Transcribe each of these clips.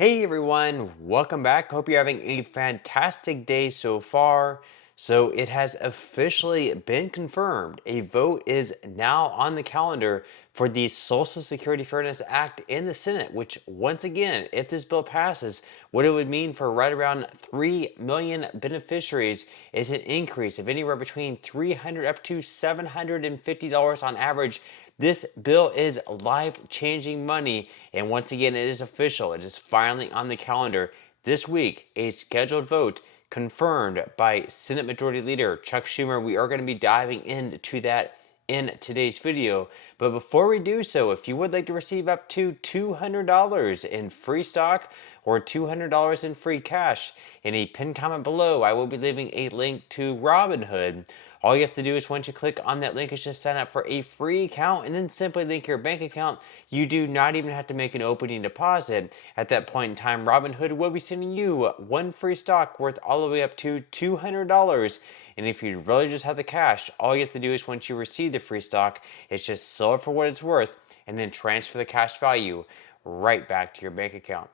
Hey everyone, welcome back. Hope you're having a fantastic day so far. So it has officially been confirmed. A vote is now on the calendar for the Social Security Fairness Act in the Senate, which once again, if this bill passes, what it would mean for right around 3 million beneficiaries is an increase of anywhere between $300 up to $750 on average. This bill is life-changing money, and once again, it is official. It is finally on the calendar this week. A scheduled vote confirmed by Senate Majority Leader Chuck Schumer. We are going to be diving into that in today's video. But before we do so, if you would like to receive up to $200 in free stock or $200 in free cash, in a pinned comment below, I will be leaving a link to Robinhood. All you have to do is once you click on that link is just sign up for a free account and then simply link your bank account. You do not even have to make an opening deposit. At that point in time, Robinhood will be sending you one free stock worth all the way up to $200. And if you really just have the cash, all you have to do is once you receive the free stock, is just sell it for what it's worth and then transfer the cash value right back to your bank account.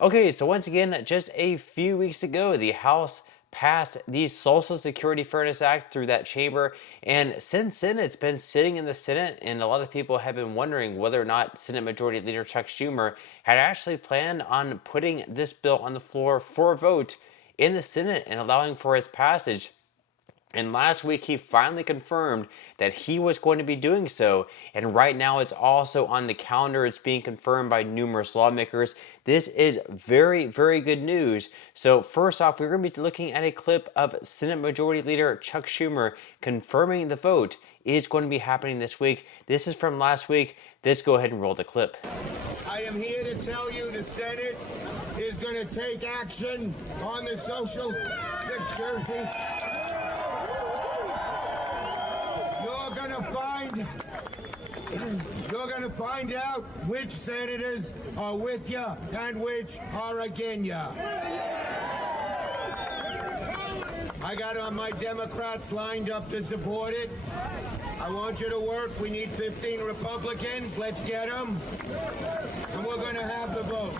Okay, so once again, just a few weeks ago, the House passed the Social Security Fairness Act through that chamber, and since then it's been sitting in the Senate, and a lot of people have been wondering whether or not Senate Majority Leader Chuck Schumer had actually planned on putting this bill on the floor for a vote in the Senate and allowing for its passage. And last week, he finally confirmed that he was going to be doing so. And right now, it's also on the calendar. It's being confirmed by numerous lawmakers. This is very, very good news. So first off, we're going to be looking at a clip of Senate Majority Leader Chuck Schumer confirming the vote is going to be happening this week. This is from last week. Let's go ahead and roll the clip. I am here to tell you the Senate is going to take action on the Social Security. You're gonna find out which senators are with you and which are against you. I got my Democrats lined up to support it. I want you to work. We need 15 Republicans. Let's get them. And we're gonna have the vote.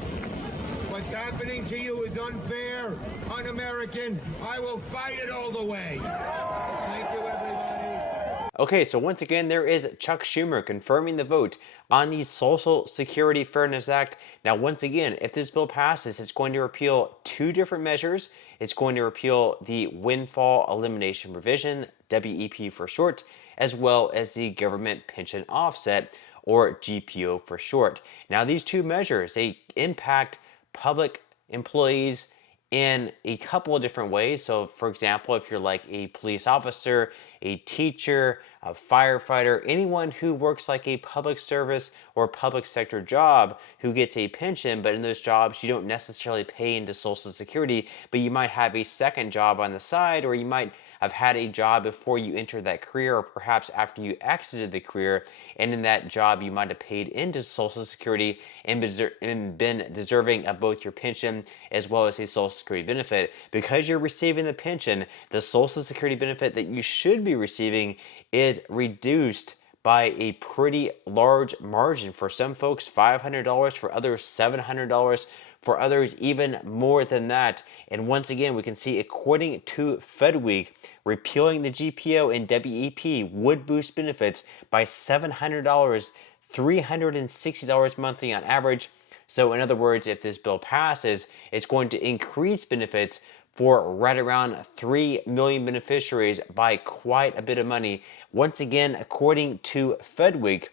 What's happening to you is unfair, un-American. I will fight it all the way. Thank you, everybody. Okay, so once again, there is Chuck Schumer confirming the vote on the Social Security Fairness Act. Now, once again, if this bill passes, it's going to repeal two different measures. It's going to repeal the windfall elimination provision, WEP for short, as well as the government pension offset, or GPO for short. Now, these two measures, they impact public employees in a couple of different ways. So, for example, if you're like a police officer, a teacher, a firefighter, anyone who works like a public service or public sector job who gets a pension, but in those jobs you don't necessarily pay into Social Security, but you might have a second job on the side, or you might have had a job before you entered that career, or perhaps after you exited the career, and in that job you might have paid into Social Security and been deserving of both your pension as well as a Social Security benefit. Because you're receiving the pension, the Social Security benefit that you should be receiving is reduced by a pretty large margin. For some folks, $500, for others, $700, for others, even more than that. And once again, we can see, according to FedWeek, repealing the GPO and WEP would boost benefits by $700, $360 monthly on average. So in other words, if this bill passes, it's going to increase benefits for right around 3 million beneficiaries by quite a bit of money. Once again, according to FedWeek,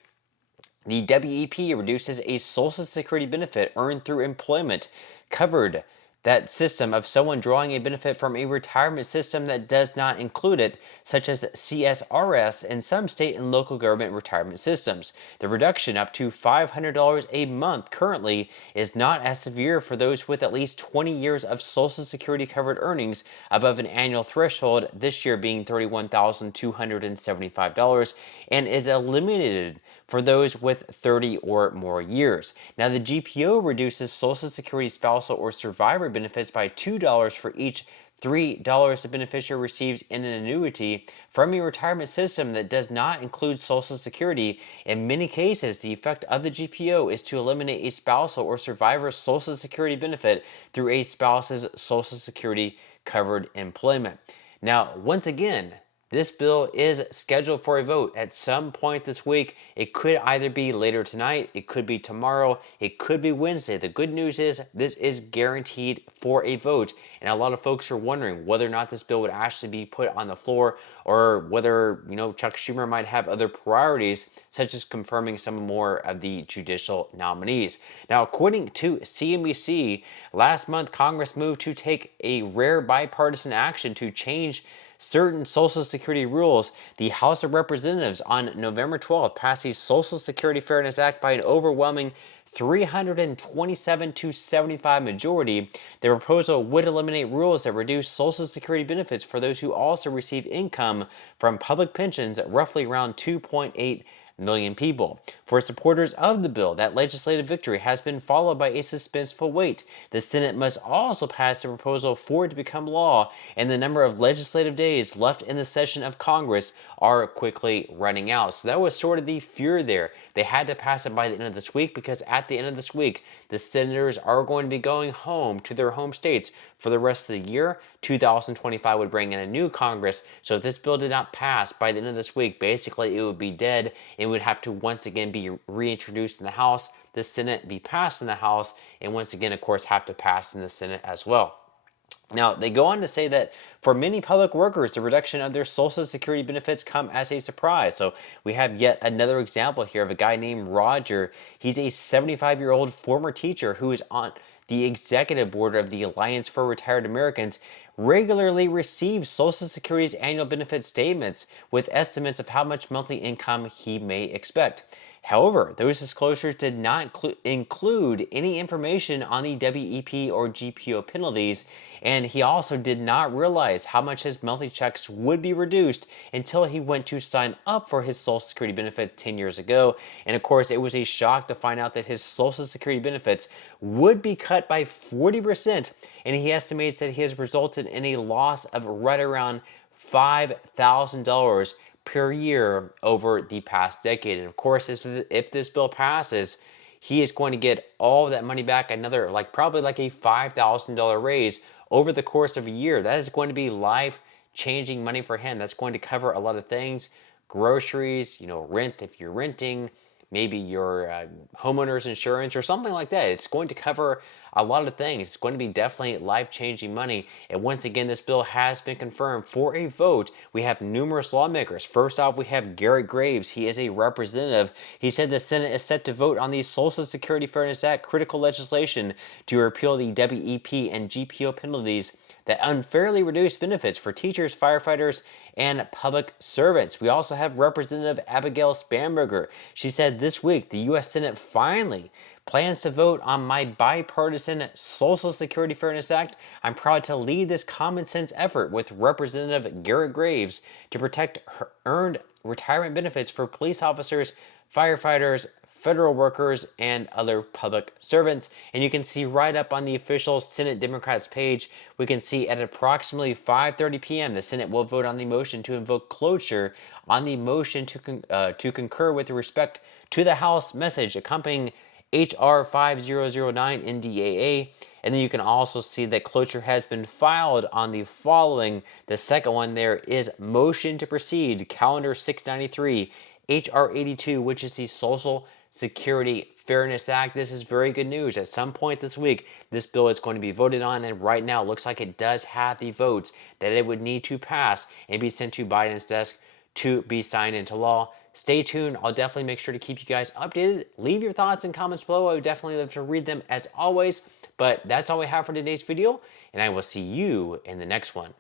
the WEP reduces a Social Security benefit earned through employment covered that system of someone drawing a benefit from a retirement system that does not include it, such as CSRS and some state and local government retirement systems. The reduction up to $500 a month currently is not as severe for those with at least 20 years of Social Security covered earnings above an annual threshold, this year being $31,275, and is eliminated for those with 30 or more years. Now, the GPO reduces Social Security spousal or survivor benefits by $2 for each $3 the beneficiary receives in an annuity from a retirement system that does not include Social Security. In many cases, the effect of the GPO is to eliminate a spousal or survivor's Social Security benefit through a spouse's Social Security covered employment. Now, once again, this bill is scheduled for a vote at some point this week. It could either be later tonight, it could be tomorrow, it could be Wednesday. The good news is this is guaranteed for a vote. And a lot of folks are wondering whether or not this bill would actually be put on the floor, or whether, Chuck Schumer might have other priorities, such as confirming some more of the judicial nominees. Now, according to CNBC, last month Congress moved to take a rare bipartisan action to change certain Social Security rules. The House of Representatives on November 12th passed the Social Security Fairness Act by an overwhelming 327 to 75 majority. The proposal would eliminate rules that reduce Social Security benefits for those who also receive income from public pensions, roughly around 2.8 million people. For supporters of the bill, that legislative victory has been followed by a suspenseful wait. The Senate must also pass the proposal for it to become law, and the number of legislative days left in the session of Congress are quickly running out. So that was sort of the fear there. They had to pass it by the end of this week, because at the end of this week, the senators are going to be going home to their home states for the rest of the year. 2025 would bring in a new Congress. So if this bill did not pass by the end of this week, basically it would be dead. It would have to once again be reintroduced in the House, the Senate be passed in the House, and once again, of course, have to pass in the Senate as well. Now, they go on to say that for many public workers, the reduction of their Social Security benefits come as a surprise. So we have yet another example here of a guy named Roger. He's a 75-year-old former teacher who is on the executive board of the Alliance for Retired Americans, regularly receives Social Security's annual benefit statements with estimates of how much monthly income he may expect. However, those disclosures did not include any information on the WEP or GPO penalties, and he also did not realize how much his monthly checks would be reduced until he went to sign up for his Social Security benefits 10 years ago. And of course, it was a shock to find out that his Social Security benefits would be cut by 40%, and he estimates that he has resulted in a loss of right around $5,000 per year over the past decade. And of course, if this bill passes, he is going to get all of that money back, another probably a $5,000 raise over the course of a year. That is going to be life-changing money for him. That's going to cover a lot of things: groceries, rent if you're renting, maybe your homeowner's insurance or something like that. It's going to cover a lot of things. It's going to be definitely life-changing money. And once again, this bill has been confirmed for a vote. We have numerous lawmakers. First off, we have Garrett Graves. He is a representative. He said the Senate is set to vote on the Social Security Fairness Act critical legislation to repeal the WEP and GPO penalties that unfairly reduce benefits for teachers, firefighters, and public servants. We also have Representative Abigail Spanberger. She said this week the U.S. Senate finally plans to vote on my bipartisan Social Security Fairness Act. I'm proud to lead this common sense effort with Representative Garrett Graves to protect earned retirement benefits for police officers, firefighters, federal workers, and other public servants. And you can see right up on the official Senate Democrats page, we can see at approximately 5:30 p.m. the Senate will vote on the motion to invoke cloture on the motion to concur with respect to the House message accompanying H.R. 5009 NDAA. And then you can also see that cloture has been filed on the following. The second one there is motion to proceed, calendar 693, H.R. 82, which is the Social Security Fairness Act. This is very good news. At some point this week, this bill is going to be voted on, and right now it looks like it does have the votes that it would need to pass and be sent to Biden's desk to be signed into law. Stay tuned. I'll definitely make sure to keep you guys updated. Leave your thoughts and comments below. I would definitely love to read them as always. But that's all we have for today's video, and I will see you in the next one.